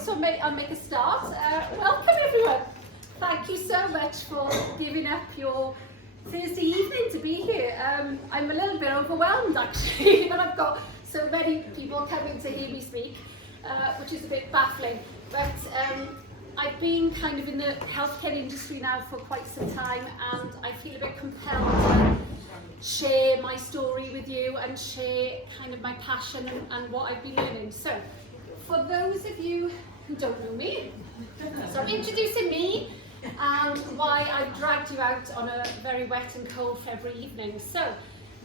so I'll make a start. Welcome everyone. Thank you so much for giving up your Thursday evening to be here. I'm a little bit overwhelmed actually, but I've got so many people coming to hear me speak, which is a bit baffling. But I've been kind of in the healthcare industry now for quite some time, and I feel a bit compelled to share my story with you and share kind of my passion and what I've been learning. So, for those of you who don't know me, so I'm introducing me and why I dragged you out on a very wet and cold February evening. So,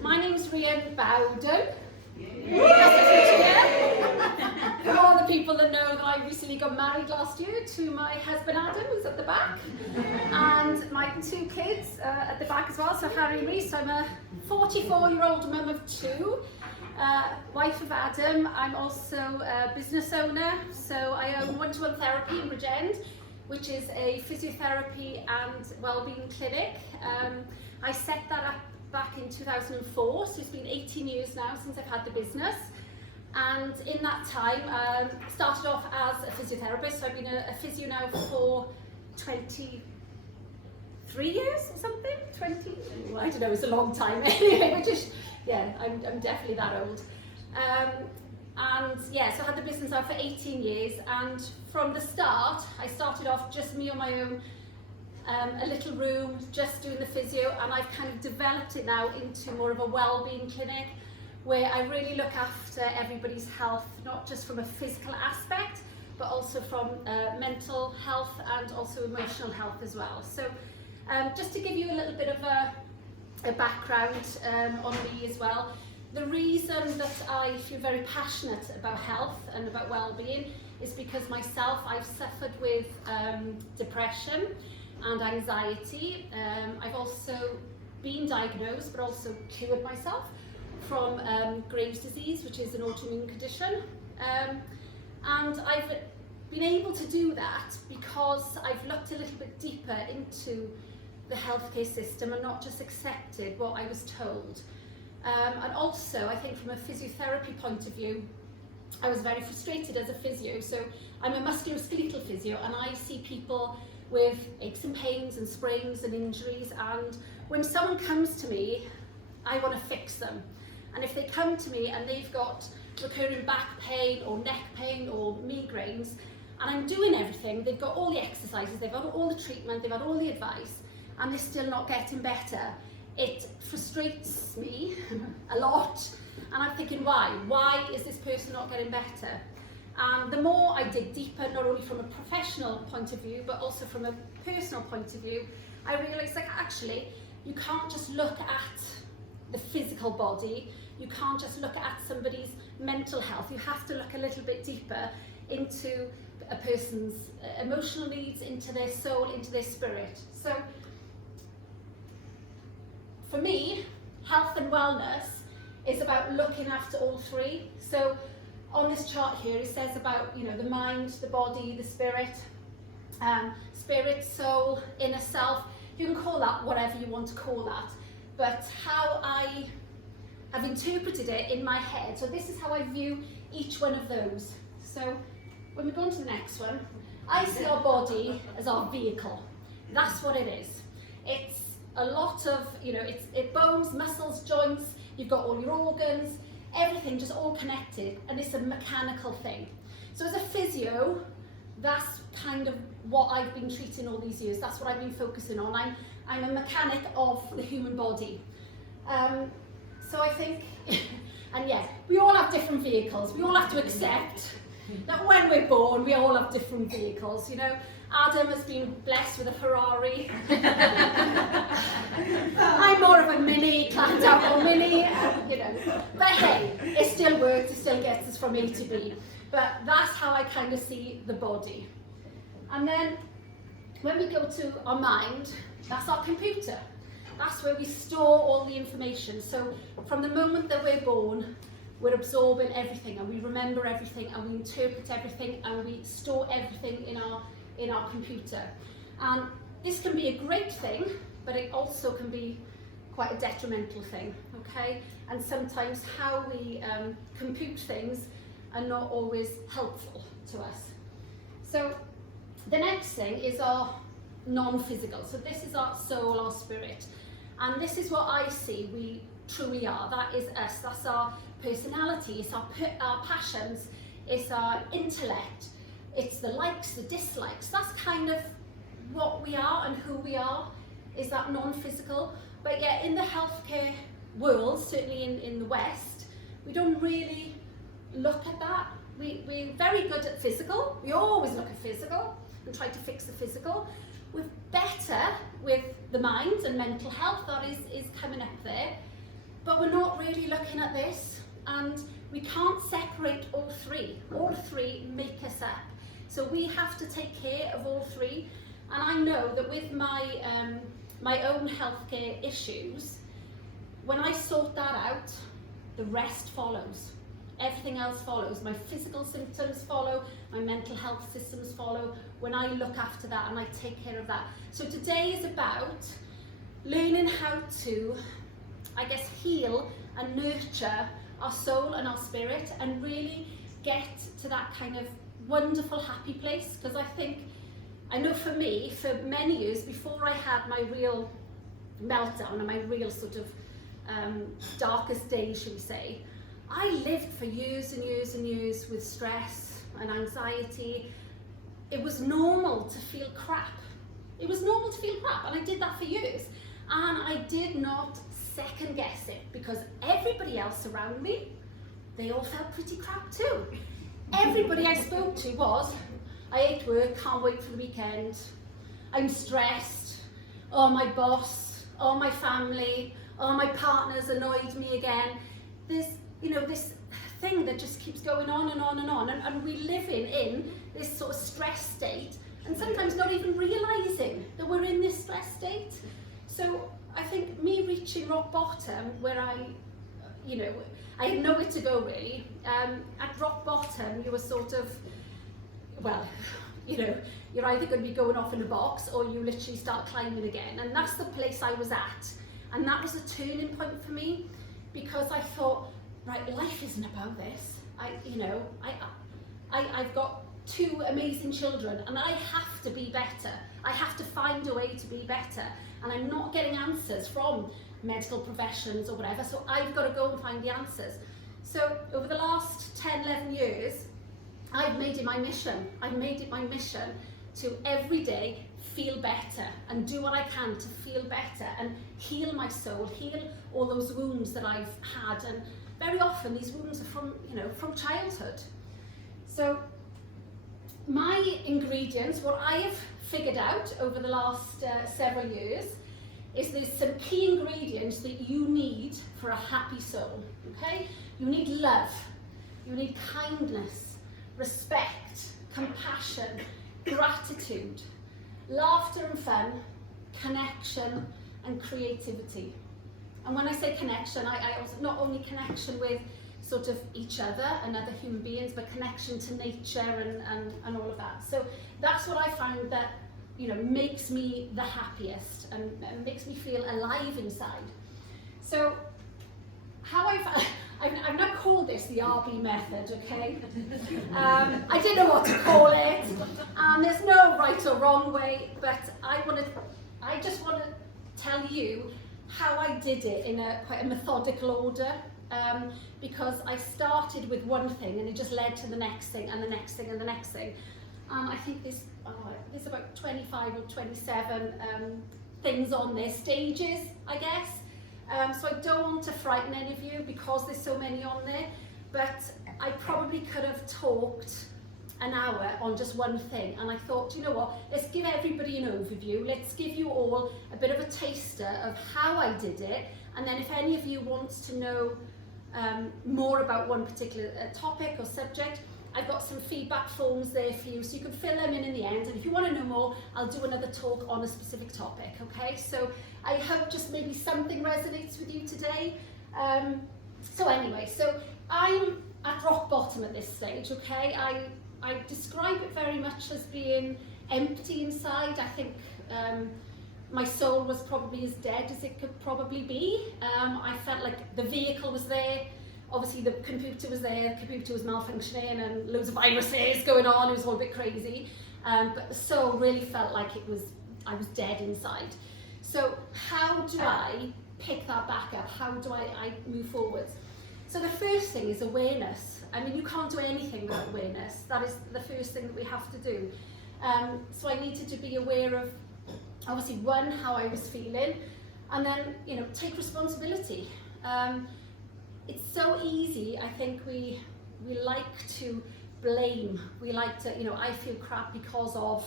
my name's Rhian Bowden. For all the people that know that I recently got married last year to my husband Adam, who's at the back, and my two kids at the back as well, so Harry and Reese. So I'm a 44-year-old mum of two, wife of Adam. I'm also a business owner, so I own One-to-One Therapy in Bridgend, which is a physiotherapy and wellbeing clinic. I set that up back in 2004, so it's been 18 years now since I've had the business. And in that time, started off as a physiotherapist, so I've been a physio now for 23 years or something, 20, well, I don't know, it's a long time anyway, which is, yeah, I'm definitely that old. And yeah, so I had the business now for 18 years, and from the start, I started off just me on my own, a little room, just doing the physio, and I've kind of developed it now into more of a wellbeing clinic, where I really look after everybody's health, not just from a physical aspect, but also from mental health and also emotional health as well. So just to give you a little bit of a background on me as well, the reason that I feel very passionate about health and about well-being is because myself, I've suffered with depression and anxiety. I've also been diagnosed, but also cured myself from Graves' disease, which is an autoimmune condition. And I've been able to do that because I've looked a little bit deeper into the healthcare system and not just accepted what I was told. And also, I think from a physiotherapy point of view, I was very frustrated as a physio. So I'm a musculoskeletal physio, and I see people with aches and pains and sprains and injuries, and when someone comes to me, I want to fix them. And if they come to me and they've got recurring back pain or neck pain or migraines, and I'm doing everything, they've got all the exercises, they've got all the treatment, they've got all the advice, and they're still not getting better, it frustrates me a lot. And I'm thinking, why? Why is this person not getting better? And the more I dig deeper, not only from a professional point of view, but also from a personal point of view, I realised, like, actually, you can't just look at the physical body, you can't just look at somebody's mental health, you have to look a little bit deeper into a person's emotional needs, into their soul, into their spirit. So, for me, health and wellness is about looking after all three. So, on this chart here, it says about, you know, the mind, the body, the spirit, soul, inner self. You can call that whatever you want to call that. But how I have interpreted it in my head, so this is how I view each one of those. So when we go on to the next one, I see our body as our vehicle. That's what it is. It's a lot of, you know, it's bones, muscles, joints, you've got all your organs, everything just all connected, and it's a mechanical thing. So as a physio, that's kind of what I've been treating all these years. That's what I've been focusing on. I'm a mechanic of the human body. So I think, and yeah, we all have different vehicles. We all have to accept that when we're born, we all have different vehicles. You know, Adam has been blessed with a Ferrari. I'm more of a Mini, clapped out or Mini, you know. But hey, it still works, it still gets us from A to B. But that's how I kind of see the body. And then when we go to our mind, that's our computer. That's where we store all the information. So from the moment that we're born, we're absorbing everything, and we remember everything, and we interpret everything, and we store everything in our computer. And this can be a great thing, but it also can be quite a detrimental thing, okay? And sometimes how we compute things are not always helpful to us. So the next thing is our non-physical. So this is our soul, our spirit. And this is what I see we truly are. That is us. That's our personality. It's our passions. It's our intellect. It's the likes, the dislikes. That's kind of what we are and who we are, is that non-physical. But yeah, in the healthcare world, certainly in the West, we don't really look at that. We're very good at physical. We always look at physical and try to fix the physical. We're better with the mind and mental health, that is coming up there. But we're not really looking at this, and we can't separate all three. All three make us up. So we have to take care of all three. And I know that with my own healthcare issues, when I sort that out, the rest follows. Everything else follows. My physical symptoms follow, my mental health systems follow, when I look after that and I take care of that. So today is about learning how to, I guess, heal and nurture our soul and our spirit, and really get to that kind of wonderful, happy place. Because I know for me, for many years, before I had my real meltdown and my real sort of darkest days, shall we say, I lived for years and years and years with stress and anxiety. It was normal to feel crap. It was normal to feel crap, and I did that for years. And I did not second guess it, because everybody else around me, they all felt pretty crap too. Everybody I spoke to was, I hate work, can't wait for the weekend, I'm stressed, oh my boss, oh my family, oh my partner's annoyed me again. There's, this thing that just keeps going on and on and on, and we live in this sort of stress state, and sometimes not even realising that we're in this stress state. So I think me reaching rock bottom, where I had nowhere to go really. At rock bottom, you were sort of, you're either going to be going off in a box, or you literally start climbing again. And that's the place I was at. And that was a turning point for me, because I thought, right, life isn't about this. I've got 2 amazing children, and I have to be better. I have to find a way to be better. And I'm not getting answers from medical professions or whatever, so I've got to go and find the answers. So over the last 10, 11 years, I've made it my mission. I've made it my mission to every day feel better and do what I can to feel better and heal my soul, heal all those wounds that I've had. And very often these wounds are from childhood. So my ingredients, what I have figured out over the last several years, is there's some key ingredients that you need for a happy soul, okay? You need love, you need kindness, respect, compassion, gratitude, laughter and fun, connection and creativity. And when I say connection, I also not only connection with sort of each other and other human beings, but connection to nature and all of that. So that's what I found that makes me the happiest and makes me feel alive inside. So how I've not called this the RB method, okay? I didn't know what to call it, and there's no right or wrong way, but I just want to tell you how I did it in quite a methodical order, because I started with one thing and it just led to the next thing and the next thing and the next thing. I think there's about 25 or 27 things on there, stages, I guess. So I don't want to frighten any of you because there's so many on there, but I probably could have talked an hour on just one thing, and I thought, you know what, let's give everybody an overview, let's give you all a bit of a taster of how I did it, and then if any of you wants to know more about one particular topic or subject, I've got some feedback forms there for you, so you can fill them in the end, and if you want to know more, I'll do another talk on a specific topic, okay? So I hope just maybe something resonates with you today. So anyway, so I'm at rock bottom at this stage, okay? I describe it very much as being empty inside. I think my soul was probably as dead as it could probably be. I felt like the vehicle was there, obviously the computer was there, the computer was malfunctioning and loads of viruses going on, it was all a bit crazy. But the soul really felt like I was dead inside. So how do I pick that back up? How do I move forwards? So the first thing is awareness. I mean, you can't do anything without awareness. That is the first thing that we have to do. So I needed to be aware of, obviously, one, how I was feeling, and then, you know, take responsibility. It's so easy, I think we like to blame. We like to, you know, I feel crap because of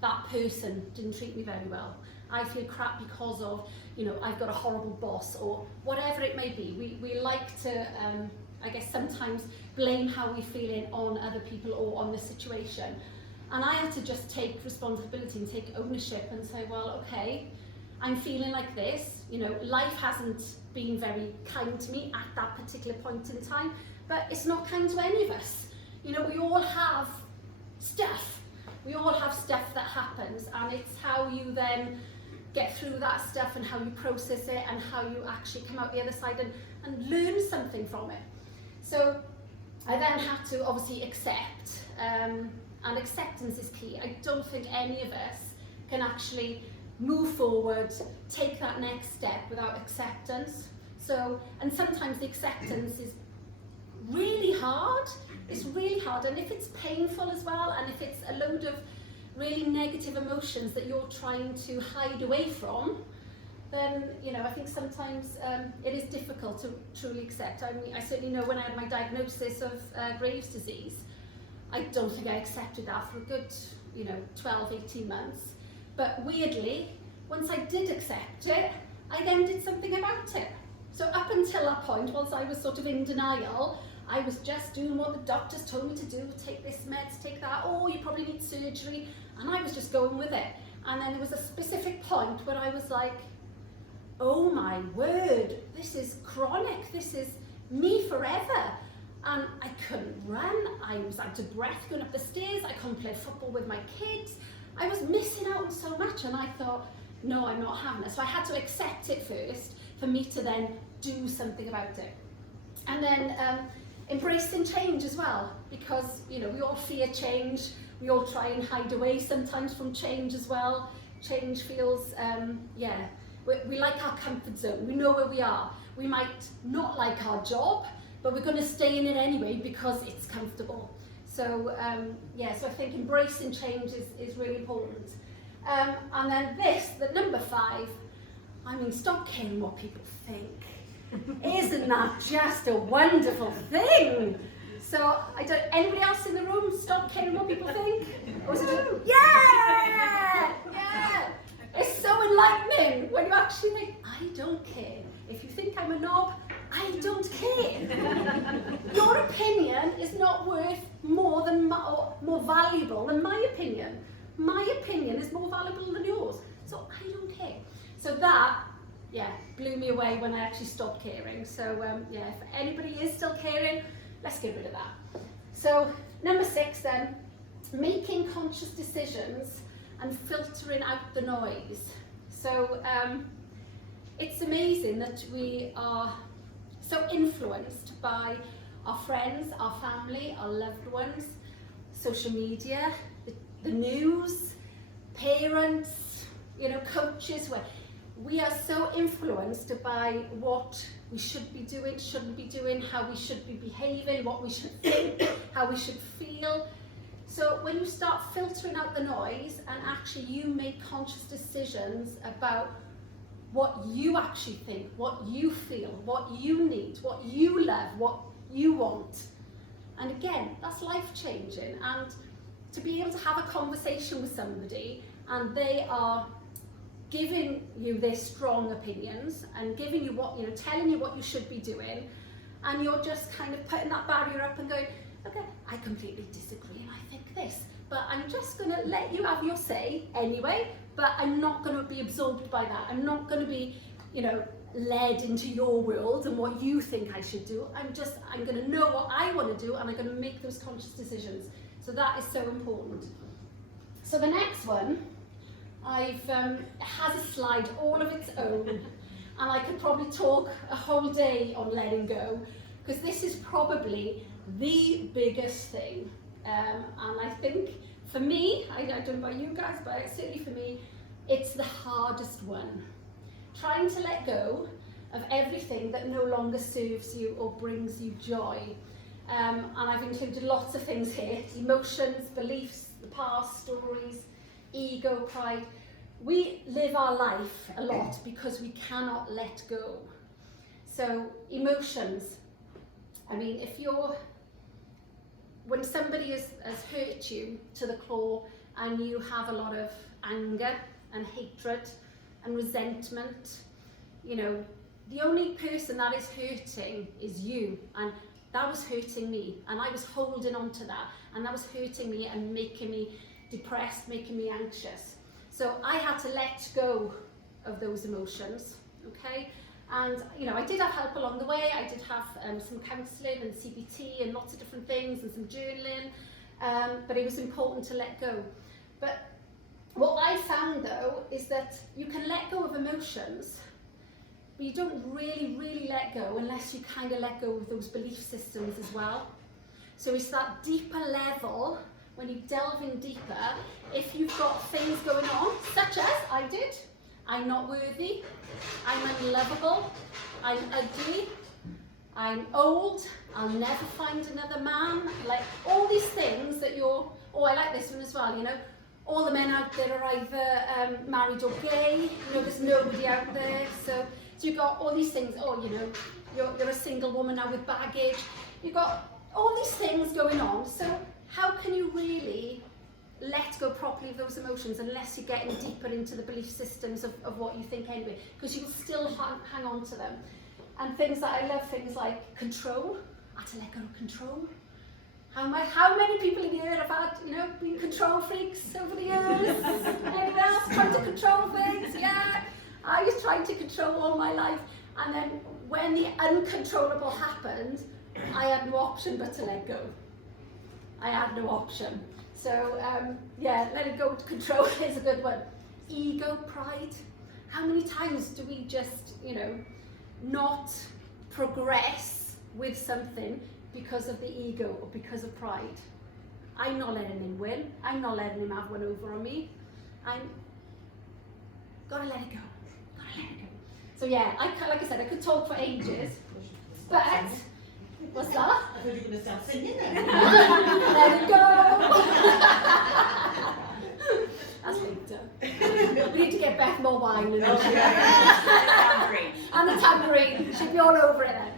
that person didn't treat me very well. I feel crap because of, you know, I've got a horrible boss, or whatever it may be. We like to, I guess, sometimes blame how we're feeling on other people or on the situation. And I had to just take responsibility and take ownership and say, well, okay, I'm feeling like this. You know, life hasn't been very kind to me at that particular point in time, but it's not kind to any of us. You know, we all have stuff. We all have stuff that happens, and it's how you then get through that stuff and how you process it and how you actually come out the other side and learn something from it. So I then had to obviously accept, and acceptance is key. I don't think any of us can actually move forward, take that next step without acceptance. So, and sometimes the acceptance is really hard. It's really hard, and if it's painful as well, and if it's a load of really negative emotions that you're trying to hide away from, then, you know, I think sometimes it is difficult to truly accept. I mean, I certainly know when I had my diagnosis of Graves' disease, I don't think I accepted that for a good, you know, 12, 18 months. But weirdly, once I did accept it, I then did something about it. So up until that point, once I was sort of in denial, I was just doing what the doctors told me to do, take this meds, take that, oh, you probably need surgery, and I was just going with it. And then there was a specific point where I was like, oh my word, this is chronic, this is me forever. And I couldn't run, I was out of breath going up the stairs, I couldn't play football with my kids, I was missing out on so much, and I thought, no, I'm not having it. So I had to accept it first for me to then do something about it. And then embracing change as well, because, you know, we all fear change, we all try and hide away sometimes from change as well. Change feels, we like our comfort zone, we know where we are. We might not like our job, but we're going to stay in it anyway because it's comfortable. So so I think embracing change is really important. And then the number 5, I mean, stop caring what people think. Isn't that just a wonderful thing? So, anybody else in the room stop caring what people think? Or is it just, yeah! It's so enlightening when you actually think, I don't care. If you think I'm a knob, I don't care. Your opinion is not worth more valuable than my opinion. My opinion is more valuable than yours. So I don't care. So that, blew me away when I actually stopped caring. So if anybody is still caring, let's get rid of that. So number 6 then, making conscious decisions and filtering out the noise. So it's amazing that we are so influenced by our friends, our family, our loved ones, social media, the news, parents, you know, coaches, where we are so influenced by what we should be doing, shouldn't be doing, how we should be behaving, what we should think, how we should feel. So when you start filtering out the noise and actually you make conscious decisions about what you actually think, what you feel, what you need, what you love, what you want. And again, that's life-changing. And to be able to have a conversation with somebody and they are giving you their strong opinions and giving you what, you know, telling you what you should be doing, and you're just kind of putting that barrier up and going, okay, I completely disagree and I think this, but I'm just going to let you have your say anyway, but I'm not going to be absorbed by that. I'm not going to be, you know, led into your world and what you think I should do. I'm going to know what I want to do, and I'm going to make those conscious decisions. So that is so important. So the next one, it has a slide all of its own, and I could probably talk a whole day on letting go, because this is probably the biggest thing. And I think for me, I don't know about you guys, but certainly for me, it's the hardest one. Trying to let go of everything that no longer serves you or brings you joy. And I've included lots of things here: emotions, beliefs, the past, stories, ego, pride. We live our life a lot because we cannot let go. So emotions, I mean, when somebody has hurt you to the core and you have a lot of anger and hatred and resentment, you know, the only person that is hurting is you, and that was hurting me, and I was holding on to that, and that was hurting me and making me depressed, making me anxious. So I had to let go of those emotions, okay? And, you know, I did have help along the way. I did have some counselling and CBT and lots of different things and some journaling, but it was important to let go. But what I found, though, is that you can let go of emotions, but you don't really let go unless you kind of let go of those belief systems as well. So it's that deeper level, when you delve in deeper, if you've got things going on, such as I did. I'm not worthy, I'm unlovable, I'm ugly, I'm old, I'll never find another man. Like all these things that you're, oh, I like this one as well, you know, all the men out there are either married or gay, you know, there's nobody out there. So you've got all these things, oh, you know, you're a single woman now with baggage. You've got all these things going on. So how can you really let go properly of those emotions unless you're getting deeper into the belief systems of what you think anyway, because you can still hang on to them. And things that I love, things like control. I had to let go of control. How many people in here have had, you know, been control freaks over the years? Anyone else trying to control things? Yeah, I was trying to control all my life, and then when the uncontrollable happened, I had no option but to let go. I had no option. So yeah, letting go of control is a good one. Ego, pride. How many times do we just, you know, not progress with something because of the ego or because of pride? I'm not letting him win. I'm not letting him have one over on me. Gotta let it go. Gotta let it go. So yeah, like I said, I could talk for ages, but what's that? I thought you were going to start singing then. Let it go. That's Victor. We need to get Beth more wine. And the tambourine. She'd be all over it then.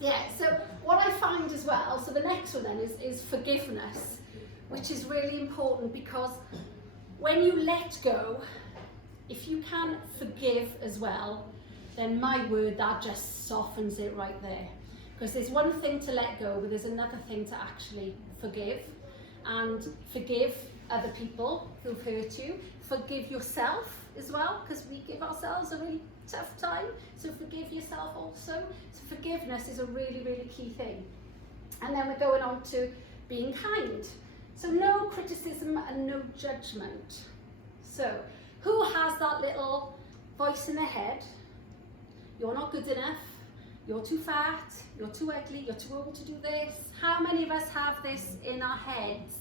Yeah, so what I find as well, so the next one then is forgiveness, which is really important, because when you let go, if you can forgive as well, then my word, that just softens it right there. Because there's one thing to let go, but there's another thing to actually forgive. And forgive other people who've hurt you. Forgive yourself as well, because we give ourselves a really tough time. So forgive yourself also. So forgiveness is a really key thing. And then we're going on to being kind. So no criticism and no judgment. So who has that little voice in their head? You're not good enough. You're too fat, you're too ugly, you're too old to do this. How many of us have this in our heads?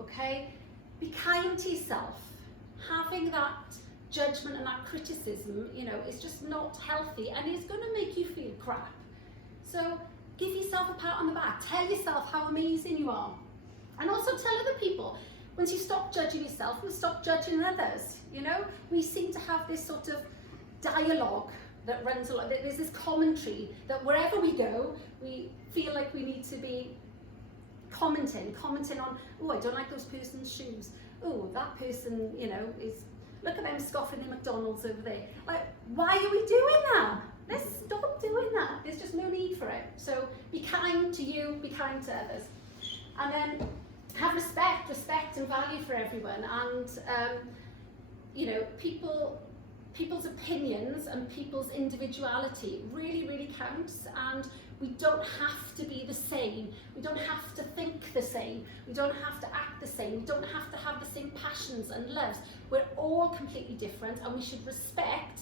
Okay? Be kind to yourself. Having that judgment and that criticism, you know, is just not healthy, and it's going to make you feel crap. So give yourself a pat on the back. Tell yourself how amazing you are. And also tell other people. Once you stop judging yourself, you'll stop judging others. You know, we seem to have this sort of dialogue that runs a lot. There's this commentary that wherever we go, we feel like we need to be commenting on, oh, I don't like those person's shoes. Oh, that person, you know, look at them scoffing in McDonald's over there. Like, why are we doing that? Let's stop doing that. There's just no need for it. So be kind to you, be kind to others. And then have respect and value for everyone. And, you know, people's opinions and people's individuality really counts, and we don't have to be the same. We don't have to think the same. We don't have to act the same. We don't have to have the same passions and loves. We're all completely different, and we should respect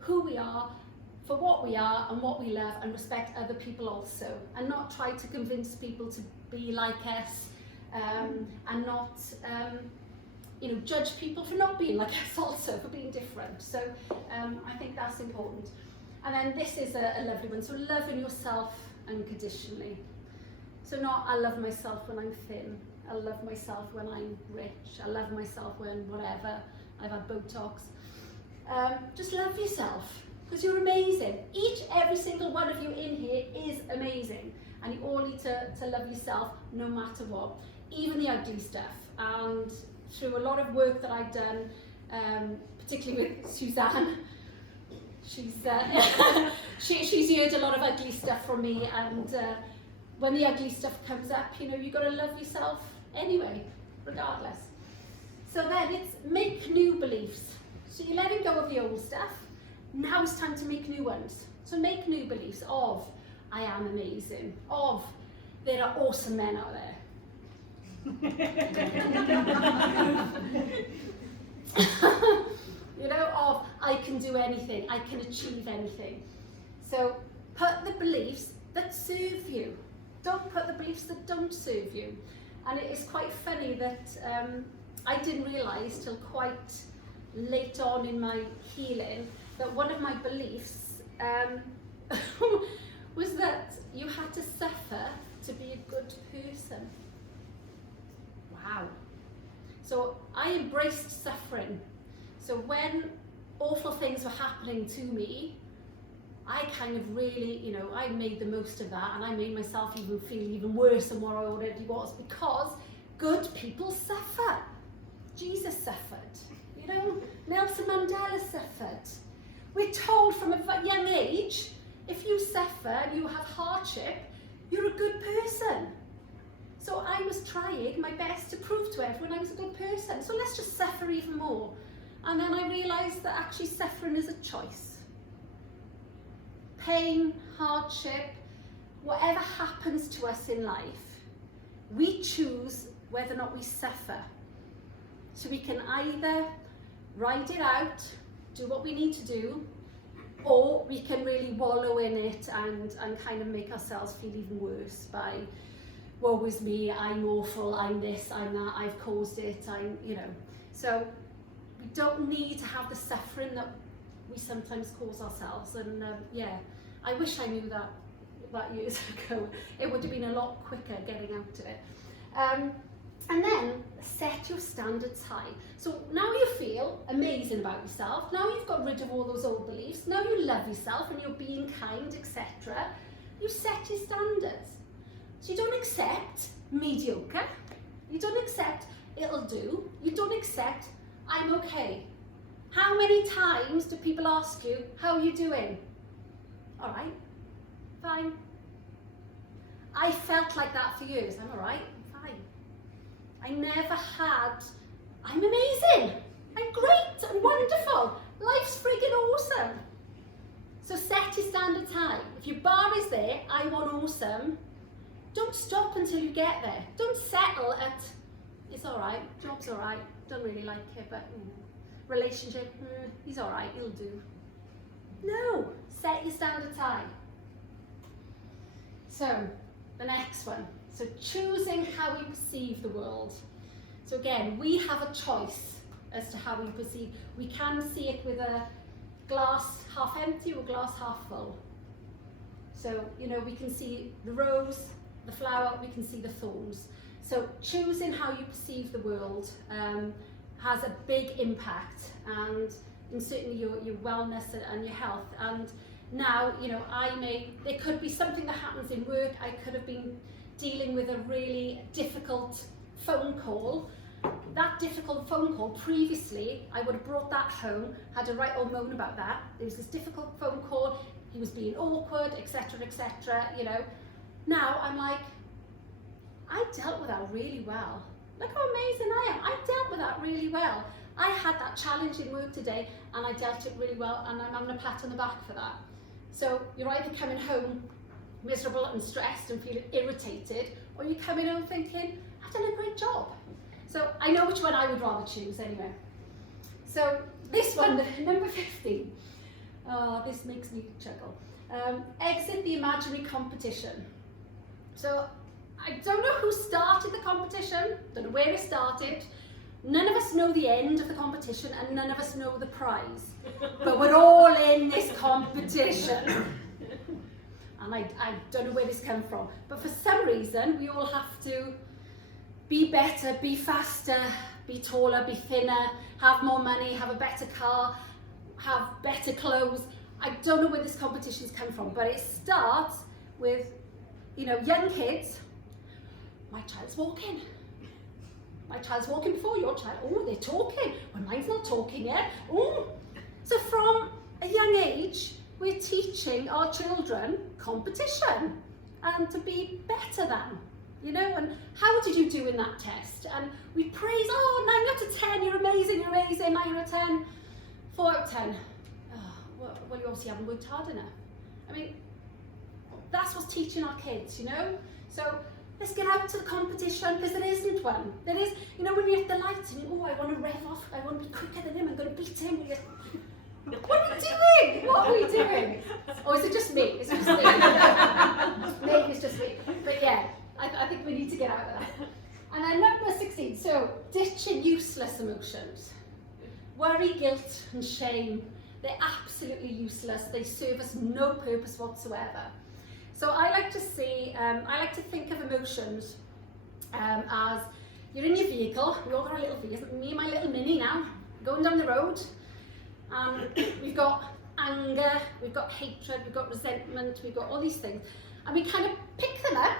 who we are for what we are and what we love, and respect other people also, and not try to convince people to be like us, and not judge people for not being like us also, for being different. So I think that's important. And then this is a lovely one, so loving yourself unconditionally. So not I love myself when I'm thin, I love myself when I'm rich, I love myself when whatever, I've had Botox. Just love yourself, because you're amazing. Every single one of you in here is amazing, and you all need to love yourself no matter what, even the ugly stuff. And through a lot of work that I've done, particularly with Suzanne, she's heard a lot of ugly stuff from me, and when the ugly stuff comes up, you've got to love yourself anyway, regardless. So then it's make new beliefs. So you're letting go of the old stuff. Now it's time to make new ones. So make new beliefs of, I am amazing, of, there are awesome men out there. Of, I can do anything, I can achieve anything. So put the beliefs that serve you. Don't put the beliefs that don't serve you. And it is quite funny that I didn't realise till quite late on in my healing that one of my beliefs was that you had to suffer to be a good person. Wow. So I embraced suffering. So when awful things were happening to me, I kind of really, I made the most of that, and I made myself even feel even worse than what I already was, because good people suffer. Jesus suffered, Nelson Mandela suffered. We're told from a young age, if you suffer and you have hardship, you're a good person. So I was trying my best to prove to everyone I was a good person. So let's just suffer even more. And then I realised that actually suffering is a choice. Pain, hardship, whatever happens to us in life, we choose whether or not we suffer. So we can either ride it out, do what we need to do, or we can really wallow in it and kind of make ourselves feel even worse by, woe is me, I'm awful, I'm this, I'm that, I've caused it, So we don't need to have the suffering that we sometimes cause ourselves. And I wish I knew that years ago. It would have been a lot quicker getting out of it. And then set your standards high. So now you feel amazing about yourself. Now you've got rid of all those old beliefs. Now you love yourself and you're being kind, etc. You set your standards. So you don't accept mediocre. You don't accept it'll do. You don't accept I'm okay. How many times do people ask you, how are you doing? All right, fine. I felt like that for years. I'm all right, I'm fine. I never had, I'm amazing, I'm great, I'm wonderful, life's friggin' awesome. So set your standards high. If your bar is there, I want awesome, don't stop until you get there. Don't settle at, it's all right, job's all right, don't really like it, but relationship, he's all right, he'll do. No, set your standards high. So, the next one. So choosing how we perceive the world. So again, we have a choice as to how we perceive. We can see it with a glass half empty or glass half full. So, we can see the rose, the flower, we can see the thorns. So choosing how you perceive the world has a big impact, and certainly your wellness and your health. And now, there could be something that happens in work. I could have been dealing with a really difficult phone call. That difficult phone call, previously, I would have brought that home, had to write or moan about that. There was this difficult phone call, he was being awkward, etc., etc., Now I'm like, I dealt with that really well. Look how amazing I am. I dealt with that really well. I had that challenge in work today and I dealt it really well, and I'm having a pat on the back for that. So you're either coming home miserable and stressed and feeling irritated, or you're coming home thinking, I've done a great job. So I know which one I would rather choose anyway. So this one, number 15, Oh, this makes me chuckle. Exit the imaginary competition. So I don't know who started the competition, don't know where it started. None of us know the end of the competition and none of us know the prize. But we're all in this competition. And I don't know where this comes from. But for some reason, we all have to be better, be faster, be taller, be thinner, have more money, have a better car, have better clothes. I don't know where this competition's come from, but it starts with, young kids. My child's walking. My child's walking before your child. Oh, they're talking. Well, mine's not talking yet. Oh. So from a young age, we're teaching our children competition and to be better than, and how did you do in that test? And we praise, 9 out of 10, you're amazing, 9 out of 10, 4 out of 10. Oh, well, you obviously haven't worked hard enough. I mean, that's what's teaching our kids, So let's get out to the competition, because there isn't one. There is, when you're at the light and I want to rev off, I want to be quicker than him, I'm going to beat him. What are we doing? What are we doing? Or is it just me? It's just me. Maybe it's just me. But yeah, I think we need to get out of that. And then number 16, so ditching useless emotions. Worry, guilt and shame, they're absolutely useless. They serve us no purpose whatsoever. So I like to think of emotions as you're in your vehicle, we all got our little vehicle, me and my little Mini now, going down the road. We've got anger, we've got hatred, we've got resentment, we've got all these things. And we kind of pick them up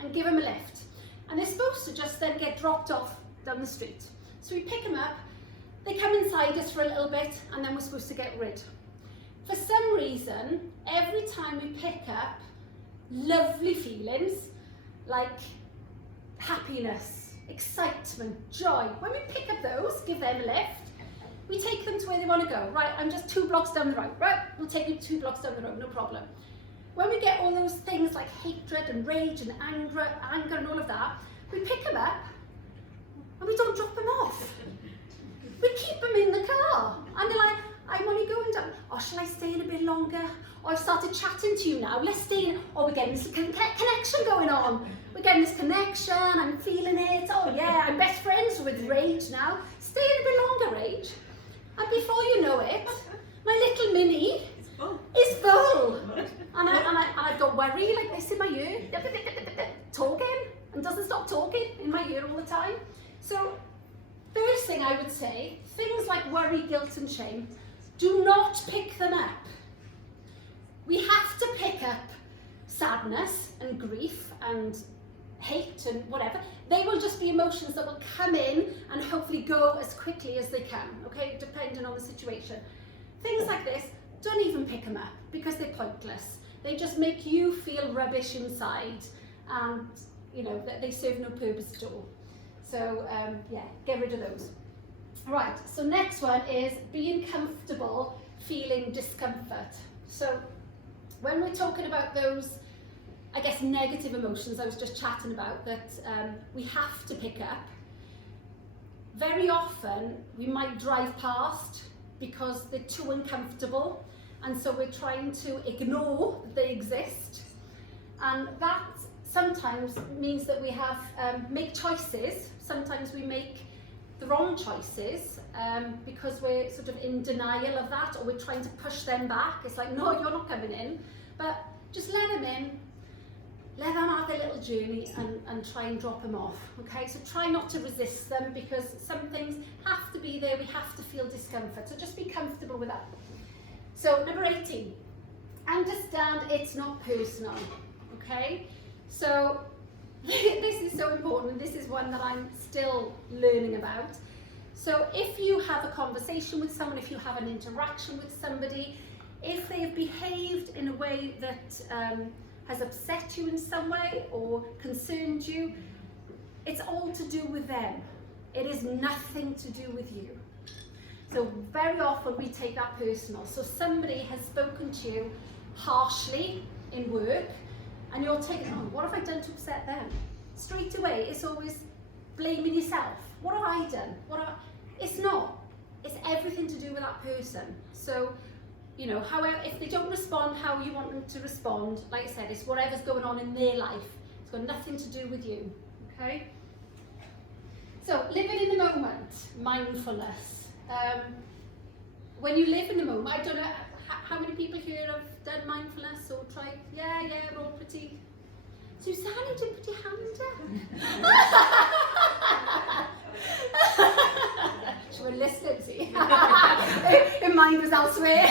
and give them a lift. And they're supposed to just then get dropped off down the street. So we pick them up, they come inside us for a little bit, and then we're supposed to get rid. For some reason, every time we pick up lovely feelings like happiness, excitement, joy, when we pick up those, give them a lift, we take them to where they want to go. Right, I'm just 2 blocks down the road. Right, we'll take you 2 blocks down the road, no problem. When we get all those things like hatred and rage and anger and all of that, we pick them up and we don't drop them off. We keep them in the car. And they're like, I'm only going down. Oh, shall I stay in a bit longer? Oh, I've started chatting to you now. Let's stay in. Oh, we're getting this connection going on. We're getting this connection. I'm feeling it. Oh, yeah, I'm best friends with rage now. Stay in a bit longer, rage. And before you know it, my little Mini is full. And I've got worry like this in my ear, talking, and doesn't stop talking in my ear all the time. So, first thing I would say, things like worry, guilt and shame, do not pick them up. We have to pick up sadness and grief and hate and whatever. They will just be emotions that will come in and hopefully go as quickly as they can, okay, depending on the situation. Things like this, don't even pick them up because they're pointless. They just make you feel rubbish inside and, they serve no purpose at all. So, yeah, get rid of those. Right, so next one is being comfortable feeling discomfort. So, when we're talking about those, I guess, negative emotions I was just chatting about that we have to pick up, very often we might drive past because they're too uncomfortable, and so we're trying to ignore that they exist. And that sometimes means that we have make choices. Sometimes we make the wrong choices because we're sort of in denial of that, or we're trying to push them back. It's like, no, you're not coming in. But just let them in, let them have their little journey and try and drop them off, okay? So try not to resist them because some things have to be there, we have to feel discomfort. So just be comfortable with that. So number 18, understand it's not personal, okay? So this is so important, and this is one that I'm still learning about. So if you have a conversation with someone, if you have an interaction with somebody, if they have behaved in a way that has upset you in some way or concerned you, it's all to do with them. It is nothing to do with you. So very often we take that personal. So somebody has spoken to you harshly in work, and you're taking, oh, what have I done to upset them? Straight away, it's always blaming yourself. What have I done? It's not. It's everything to do with that person. So you know, however, if they don't respond how you want them to respond, like I said, it's whatever's going on in their life. It's got nothing to do with you, okay? So, living in the moment, mindfulness. When you live in the moment, I don't know, how many people here have done mindfulness or tried? Yeah, we're all pretty... Suzanne, you didn't put your hand down. She wouldn't listen, see? Her mind was elsewhere.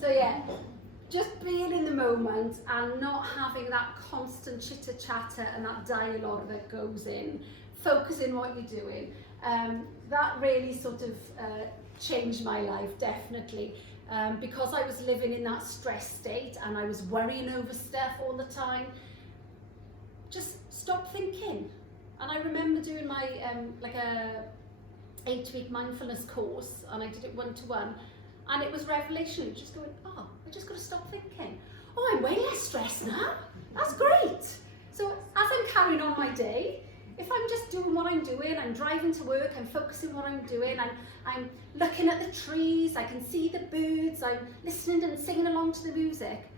So yeah, just being in the moment and not having that constant chitter-chatter and that dialogue that goes in, focusing what you're doing, that really sort of changed my life, definitely. Because I was living in that stress state and I was worrying over stuff all the time, just stop thinking. And I remember doing my like a 8-week mindfulness course, and I did it one-to-one, and it was revelation. Just going, oh, I just got to stop thinking. Oh, I'm way less stressed now. That's great. So as I'm carrying on my day, if I'm just doing what I'm doing, I'm driving to work, I'm focusing what I'm doing, I'm looking at the trees, I can see the birds, I'm listening and singing along to the music,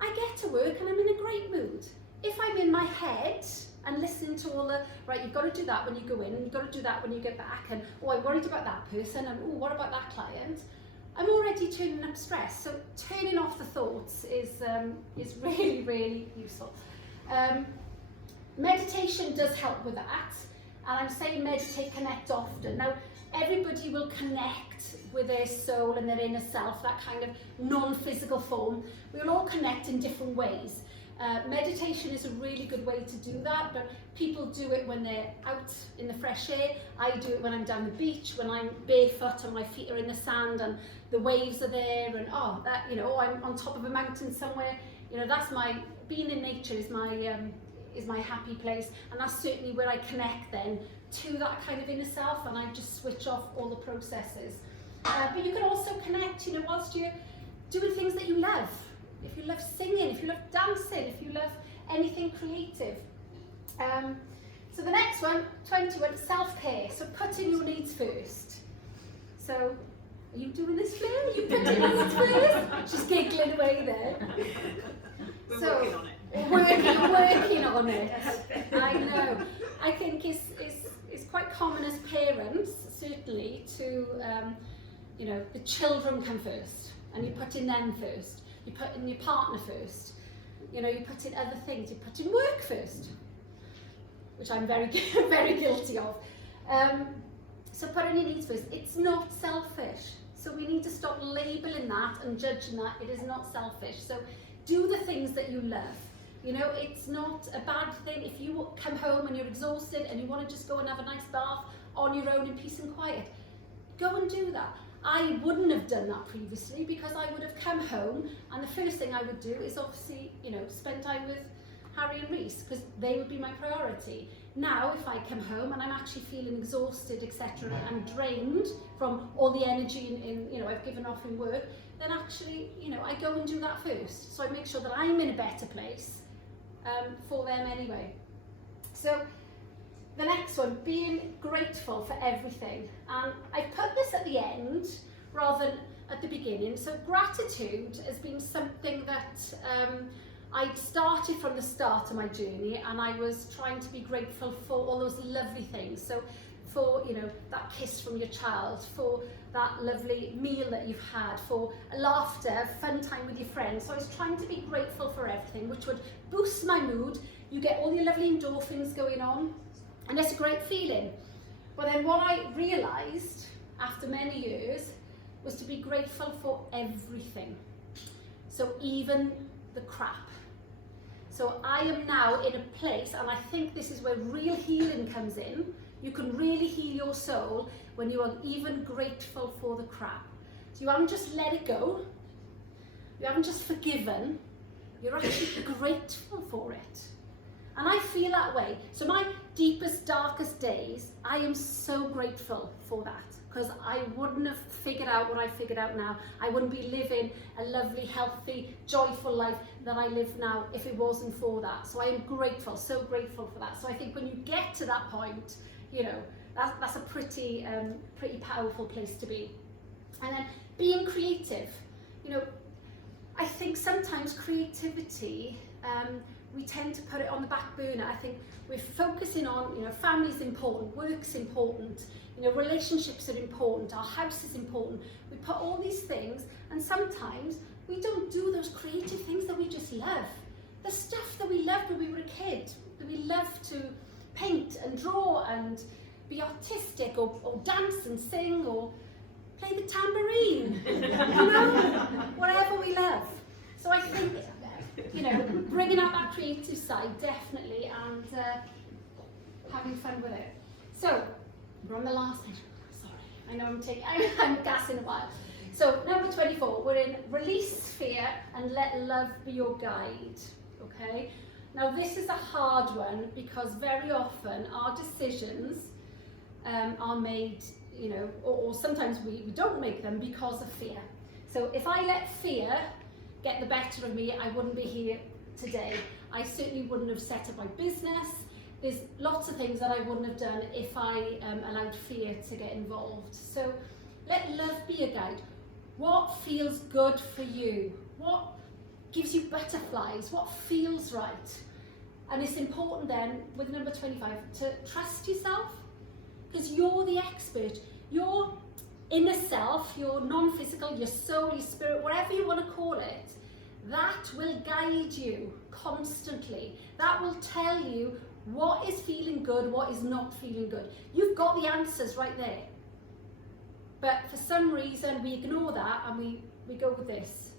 I get to work and I'm in a great mood. If I'm in my head and listening to all the, right, you've got to do that when you go in, and you've got to do that when you get back, and oh, I'm worried about that person, and oh, what about that client? I'm already turning up stress. So turning off the thoughts is really, really useful. Meditation does help with that, and I'm saying meditate, connect often. Now, everybody will connect with their soul and their inner self, that kind of non-physical form. We'll all connect in different ways. Meditation is a really good way to do that, but people do it when they're out in the fresh air. I do it when I'm down the beach, when I'm barefoot and my feet are in the sand and the waves are there, and I'm on top of a mountain somewhere. You know, that's being in nature is my happy place, and that's certainly where I connect then to that kind of inner self, and I just switch off all the processes. But you can also connect, you know, whilst you're doing things that you love. If you love singing, if you love dancing, if you love anything creative. So the next one, 21, self-care. So putting your needs first. So, are you doing this, Claire? Are you putting your needs first? She's giggling away there. We're working on it. Working on it. I know. I think it's quite common as parents, certainly, to, the children come first, and you're putting them first. You put in your partner first, you put in other things, you put in work first, which I'm very, very guilty of. So putting your needs first, it's not selfish. So we need to stop labelling that and judging that. It is not selfish. So do the things that you love. You know, it's not a bad thing if you come home and you're exhausted and you want to just go and have a nice bath on your own in peace and quiet. Go and do that. I wouldn't have done that previously because I would have come home and the first thing I would do is obviously, spend time with Harry and Reese because they would be my priority. Now, if I come home and I'm actually feeling exhausted, etc., and drained from all the energy I've given off in work, then actually, I go and do that first. So I make sure that I'm in a better place for them anyway. So the next one, being grateful for everything. And I put this at the end rather than at the beginning. So gratitude has been something that I'd started from the start of my journey, and I was trying to be grateful for all those lovely things. So for, that kiss from your child, for that lovely meal that you've had, for laughter, fun time with your friends. So I was trying to be grateful for everything, which would boost my mood. You get all your lovely endorphins going on. And that's a great feeling. But then what I realised after many years was to be grateful for everything. So even the crap. So I am now in a place, and I think this is where real healing comes in. You can really heal your soul when you are even grateful for the crap. So you haven't just let it go. You haven't just forgiven. You're actually grateful for it. And I feel that way. So my deepest, darkest days, I am so grateful for that, because I wouldn't have figured out what I figured out now. I wouldn't be living a lovely, healthy, joyful life that I live now if it wasn't for that. So I am grateful, so grateful for that. So I think when you get to that point, that's a pretty powerful place to be. And then being creative. You know, I think sometimes creativity, we tend to put it on the back burner. I think we're focusing on, you know, family's important, work's important, you know, relationships are important, our house is important. We put all these things, and sometimes we don't do those creative things that we just love. The stuff that we loved when we were a kid, that we loved to paint and draw and be artistic, or dance and sing, or play the tambourine, you know, whatever we love. So I think, you know, bringing out that creative side, definitely, and having fun with it. So, we're on the last page. Sorry, I know I'm gassing a while. So, number 24, we're in release fear and let love be your guide, okay? Now, this is a hard one because very often our decisions are made, you know, or sometimes we don't make them because of fear. So if I let fear get the better of me, I wouldn't be here today. I certainly wouldn't have set up my business. There's lots of things that I wouldn't have done if I allowed fear to get involved. So let love be a guide. What feels good for you? What gives you butterflies? What feels right? And it's important then, with number 25, to trust yourself, because you're the expert. Your inner self, your non-physical, your soul, your spirit, whatever you want to call it, that will guide you constantly. That will tell you what is feeling good, what is not feeling good. You've got the answers right there. But for some reason, we ignore that and we go with this.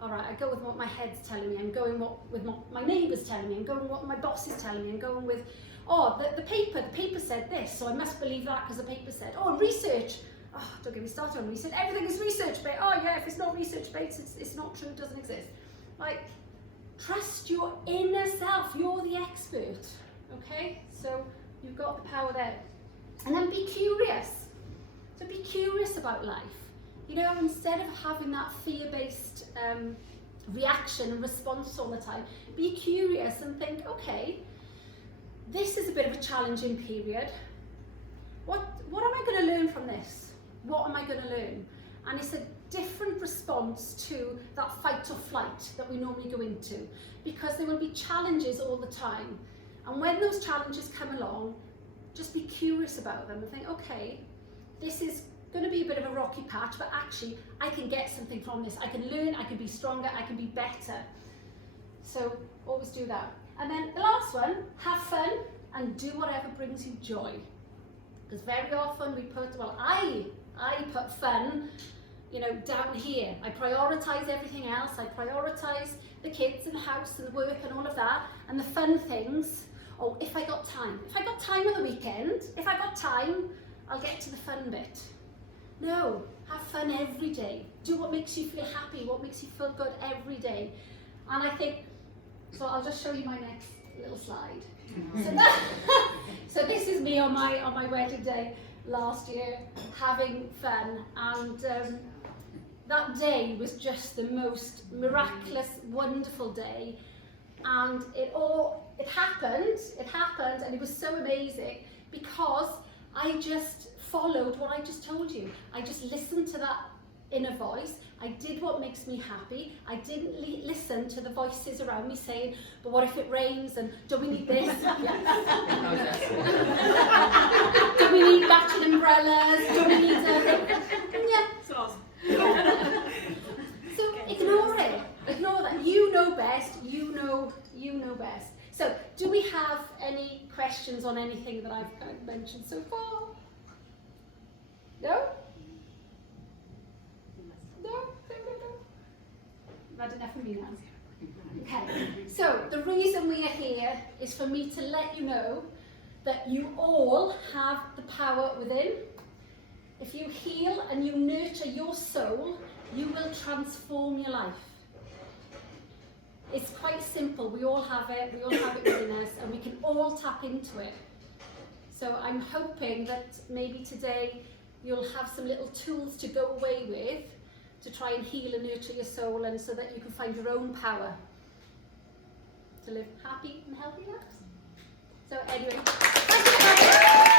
All right, I go with what my head's telling me. I'm going with what my neighbour's telling me. I'm going with what my boss is telling me. I'm going with, oh, the paper said this, so I must believe that because the paper said. Oh, research. Oh, don't get me started on research. Everything is research-based. Oh yeah, if it's not research-based, it's not true, it doesn't exist. Like, trust your inner self. You're the expert, okay? So you've got the power there. And then be curious. So be curious about life. You know, instead of having that fear-based reaction and response all the time, be curious and think, okay, this is a bit of a challenging period. What am I going to learn from this? What am I going to learn? And it's a different response to that fight or flight that we normally go into, because there will be challenges all the time. And when those challenges come along, just be curious about them and think, okay, this is going to be a bit of a rocky patch, but actually I can get something from this. I can learn, I can be stronger, I can be better. So always do that. And then the last one, have fun and do whatever brings you joy. Because very often we put, well, I put fun, you know, down here. I prioritise everything else. I prioritise the kids and the house and the work and all of that, and the fun things. Oh, if I got time. If I got time on the weekend, if I got time, I'll get to the fun bit. No, have fun every day. Do what makes you feel happy, what makes you feel good every day. And I think, so I'll just show you my next little slide. So this is me on my wedding day last year, having fun, and that day was just the most miraculous, wonderful day, and it happened, and it was so amazing because I just followed what I just told you. I just listened to that inner voice. I did what makes me happy. I didn't listen to the voices around me saying, but what if it rains, and do we need this? Do we need matching umbrellas? Do we need yeah. So ignore it. Ignore that. You know best. You know best. So do we have any questions on anything that I've mentioned so far? No? No? Had enough of me now. Okay, so the reason we are here is for me to let you know that you all have the power within. If you heal and you nurture your soul, you will transform your life. It's quite simple. We all have it within us, and we can all tap into it. So I'm hoping that maybe today you'll have some little tools to go away with to try and heal and nurture your soul, and so that you can find your own power to live happy and healthy lives. So anyway, thank you.